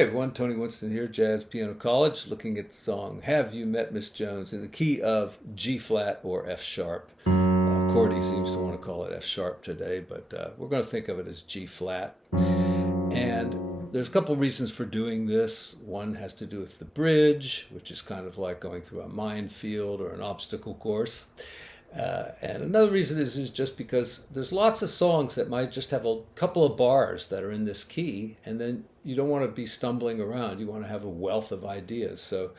Hey everyone, Tony Winston here, Jazz Piano College, looking at the song Have You Met Miss Jones in the key of G flat or F sharp. Cordy seems to want to call it F sharp today, but we're going to think of it as G flat. And there's a couple reasons for doing this. One has to do with the bridge, which is kind of like going through a minefield or an obstacle course. And another reason is just because there's lots of songs that might just have a couple of bars that are in this key, and then you don't want to be stumbling around. You want to have a wealth of ideas. So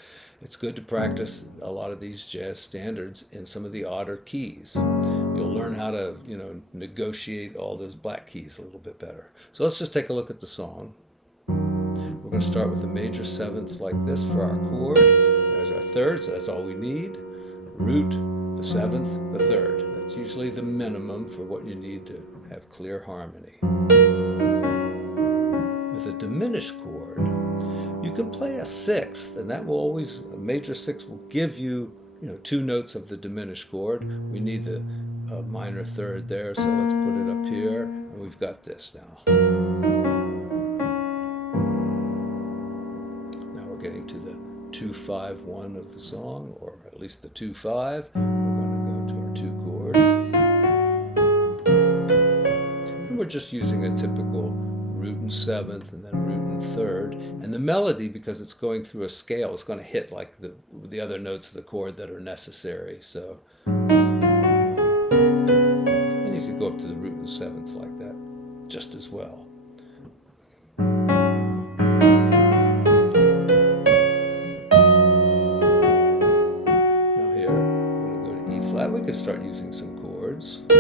it's good to practice a lot of these jazz standards in some of the odder keys. You'll learn how to, negotiate all those black keys a little bit better. So let's just take a look at the song. We're going to start with a major seventh like this for our chord. There's our third, so that's all we need. Root, the seventh, the third. That's usually the minimum for what you need to have clear harmony. With a diminished chord, you can play a sixth, and that will always, a major sixth will give you, two notes of the diminished chord. We need the minor third there, so let's put it up here, and we've got this now. Now we're getting to the 2-5-1 of the song, or at least the 2-5. We're going to go to our 2 chord. And we're just using a typical root and seventh and then root and third. And the melody, because it's going through a scale, it's going to hit like the other notes of the chord that are necessary. So, and you could go up to the root and seventh like that just as well. We could start using some chords, but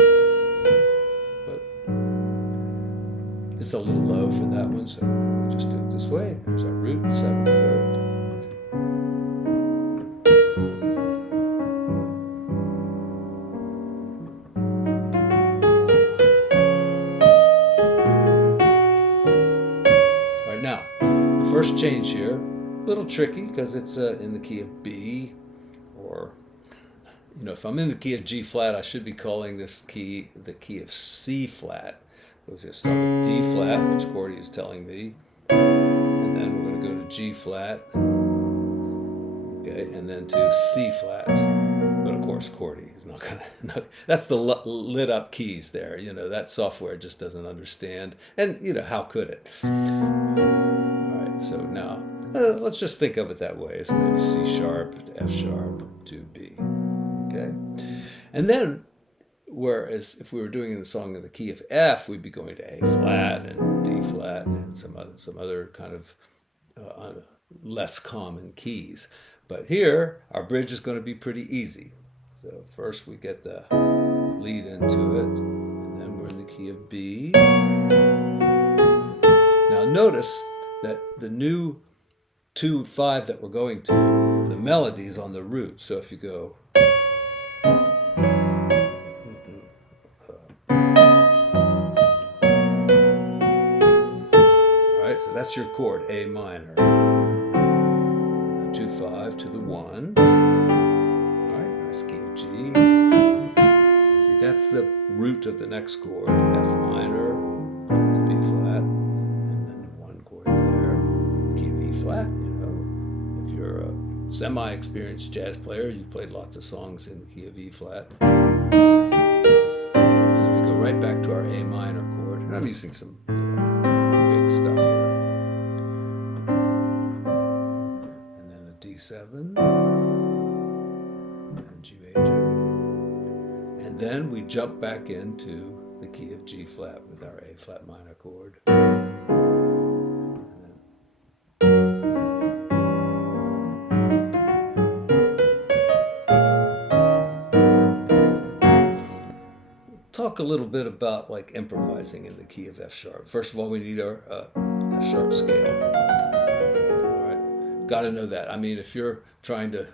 it's a little low for that one, so we'll just do it this way. Here's our root, seventh, third. All right, now, the first change here, a little tricky because it's in the key of B, or if I'm in the key of G flat, I should be calling this key the key of C flat. We're going to start with D flat, which Cordy is telling me, and then we're going to go to G flat, okay, and then to C flat. But of course, Cordy is not going to. That's the lit up keys there. That software just doesn't understand, and how could it? All right, so now let's just think of it that way. So maybe C sharp to F sharp to B. Okay, and then, whereas if we were doing the song in the key of F, we'd be going to A flat and D flat and some other kind of less common keys. But here, our bridge is going to be pretty easy. So first we get the lead into it, and then we're in the key of B. Now notice that the new 2-5 that we're going to, the melody is on the root. So if you go, so that's your chord, A minor. 2-5 to the 1. All right, nice key of G. See, that's the root of the next chord, F minor to B flat, and then the 1 chord there, key of E flat. If you're a semi-experienced jazz player, you've played lots of songs in the key of E flat. And then we go right back to our A minor chord, and I'm using some, big stuff here. D7 and G major, and then we jump back into the key of G flat with our A flat minor chord. Talk a little bit about like improvising in the key of F sharp. First of all, we need our F sharp scale. Got to know that. I mean, if you're trying to,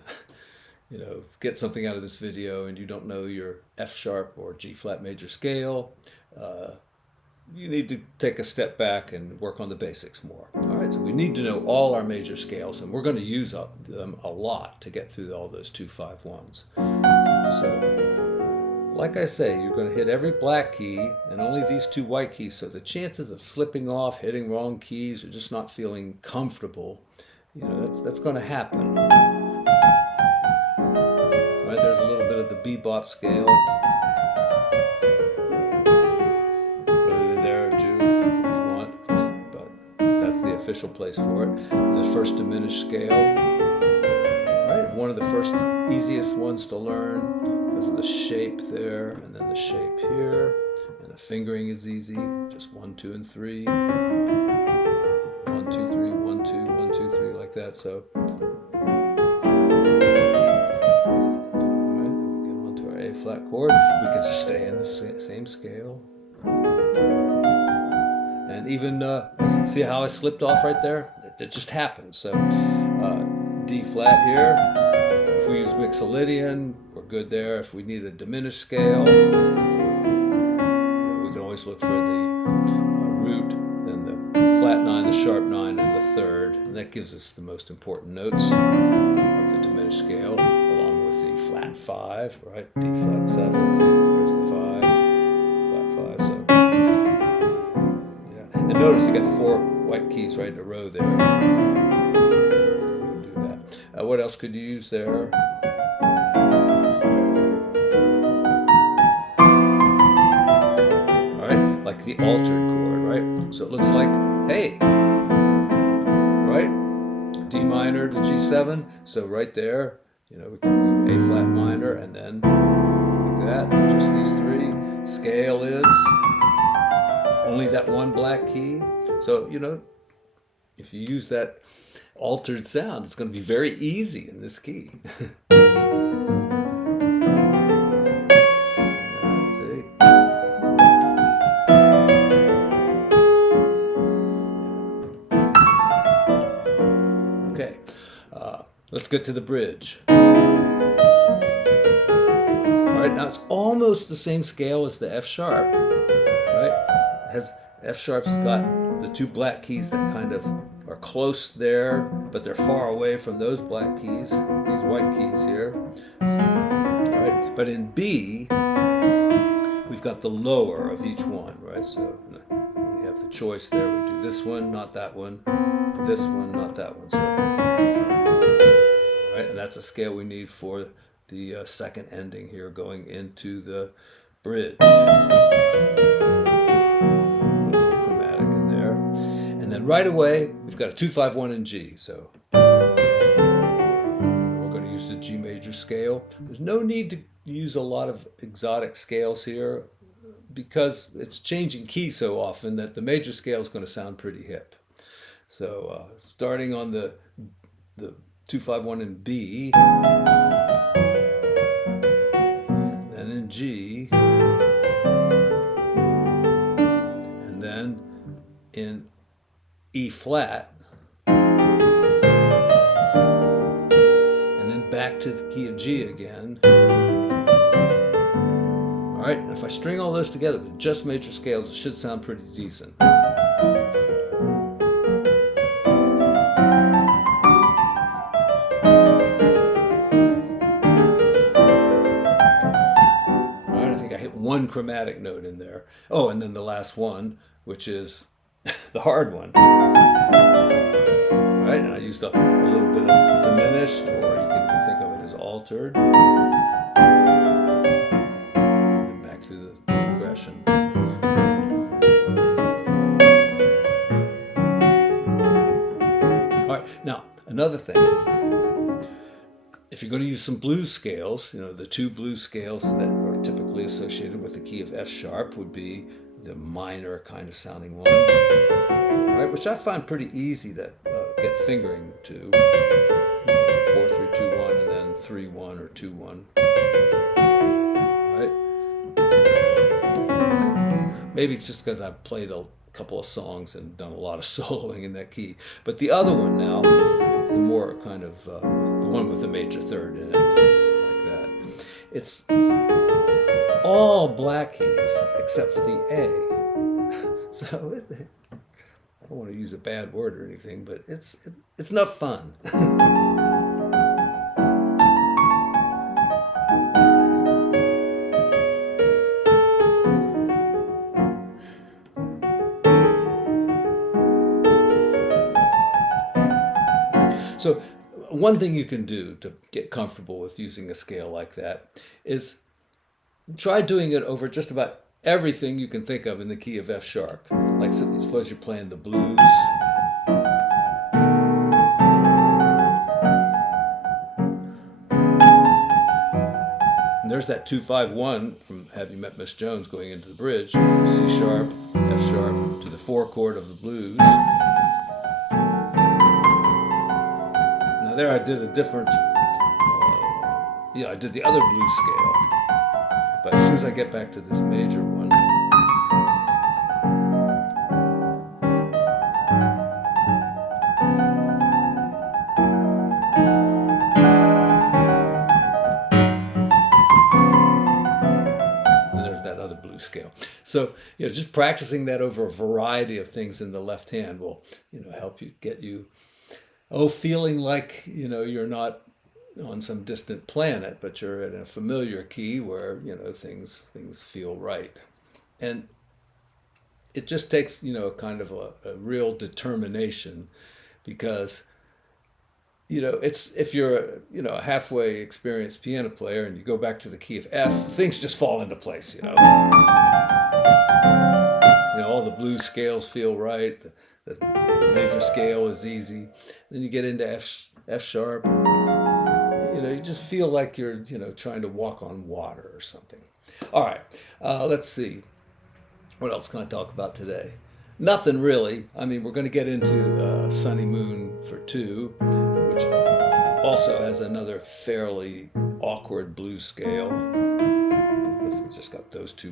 get something out of this video and you don't know your F sharp or G flat major scale, you need to take a step back and work on the basics more. All right, so we need to know all our major scales, and we're going to use them a lot to get through all those 2-5-1s. So like I say, you're going to hit every black key and only these two white keys. So the chances of slipping off, hitting wrong keys, or just not feeling comfortable, that's going to happen. All right, there's a little bit of the bebop scale. Put it in there too if you want, but that's the official place for it. The first diminished scale. All right, one of the first easiest ones to learn. Because of the shape there, and then the shape here, and the fingering is easy. Just 1, 2, and 3. 1, 2, 3, 1, 2, 1, 2, 3, like that. So, all right, then we get onto our A flat chord. We could just stay in the same scale. And even see how I slipped off right there? It just happened. So, D flat here. If we use Mixolydian, we're good there. If we need a diminished scale, we can always look for the root, then the flat 9, the sharp 9, and the third. And that gives us the most important notes of the diminished scale, along with the flat 5, right? D flat 7th, there's the 5, flat 5. So, yeah. And notice you got 4 white keys right in a row there. What else could you use there? All right, like the altered chord, right? So it looks like, hey, right? D minor to G7. So right there, we can do A flat minor and then like that, just these 3. Scale is only that one black key. So, if you use that altered sound, it's going to be very easy in this key. Yeah, see? Yeah. Okay, let's get to the bridge. All right, now it's almost the same scale as the F sharp, right? F sharp's got the 2 black keys that kind of are close there, but they're far away from those black keys, these white keys here. All right, but in B, we've got the lower of each one, right? So we have the choice there. We do this one, not that one, this one, not that one. So, all right, and that's a scale we need for the second ending here, going into the bridge. And then right away, we've got a 2, 5, 1 in G. So we're going to use the G major scale. There's no need to use a lot of exotic scales here because it's changing key so often that the major scale is going to sound pretty hip. So starting on the 2, 5, 1 in B, then in G, and then in E flat, and then back to the key of G again. All right, and if I string all those together with just major scales, it should sound pretty decent. All right, I think I hit one chromatic note in there. Oh, and then the last one, which is the hard one. Right, and I used a little bit of diminished, or you can even think of it as altered. And then back through the progression. All right, now another thing. If you're going to use some blues scales, the 2 blues scales that are typically associated with the key of F sharp would be the minor kind of sounding one, right? Which I find pretty easy to get fingering to. 4, 3, 2, 1, and then 3, 1 or 2, 1. Right? Maybe it's just because I've played a couple of songs and done a lot of soloing in that key. But the other one now, the more kind of the one with the major third in it, like that. It's all black keys except for the A. So I don't want to use a bad word or anything, but it's enough fun. So one thing you can do to get comfortable with using a scale like that is try doing it over just about everything you can think of in the key of F sharp. Like suppose you're playing the blues. And there's that 2-5-1 from Have You Met Miss Jones going into the bridge. C sharp, F sharp to the 4 chord of the blues. Now there I did a different, I did the other blues scale. But as soon as I get back to this major one, scale. So, just practicing that over a variety of things in the left hand will, help you get you, feeling like, you're not on some distant planet, but you're in a familiar key where, things feel right. And it just takes, kind of a real determination because, it's if you're a halfway experienced piano player and you go back to the key of F, things just fall into place. All the blues scales feel right. The major scale is easy. Then you get into F sharp. You just feel like you're trying to walk on water or something. All right, let's see. What else can I talk about today? Nothing really. I mean, we're going to get into Sunny Moon for 2, which also has another fairly awkward blues scale because it's just got those 2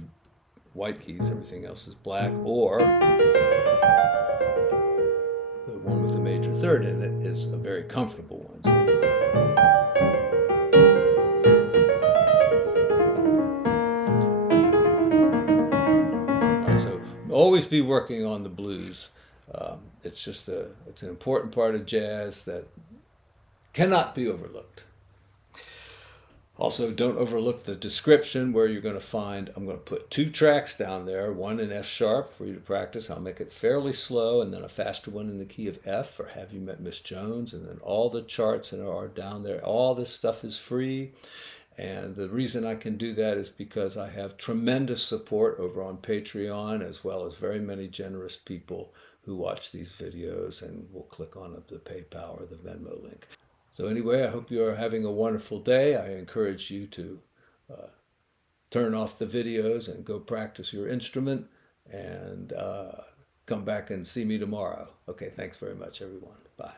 white keys, everything else is black, or the one with the major third in it is a very comfortable one. So always be working on the blues. It's an important part of jazz that cannot be overlooked. Also, don't overlook the description where you're going to find, I'm going to put 2 tracks down there, one in F sharp for you to practice. I'll make it fairly slow, and then a faster one in the key of F for Have You Met Miss Jones, and then all the charts are down there. All this stuff is free. And the reason I can do that is because I have tremendous support over on Patreon, as well as very many generous people who watch these videos and will click on the PayPal or the Venmo link. So anyway, I hope you are having a wonderful day. I encourage you to turn off the videos and go practice your instrument and come back and see me tomorrow. Okay, thanks very much, everyone. Bye.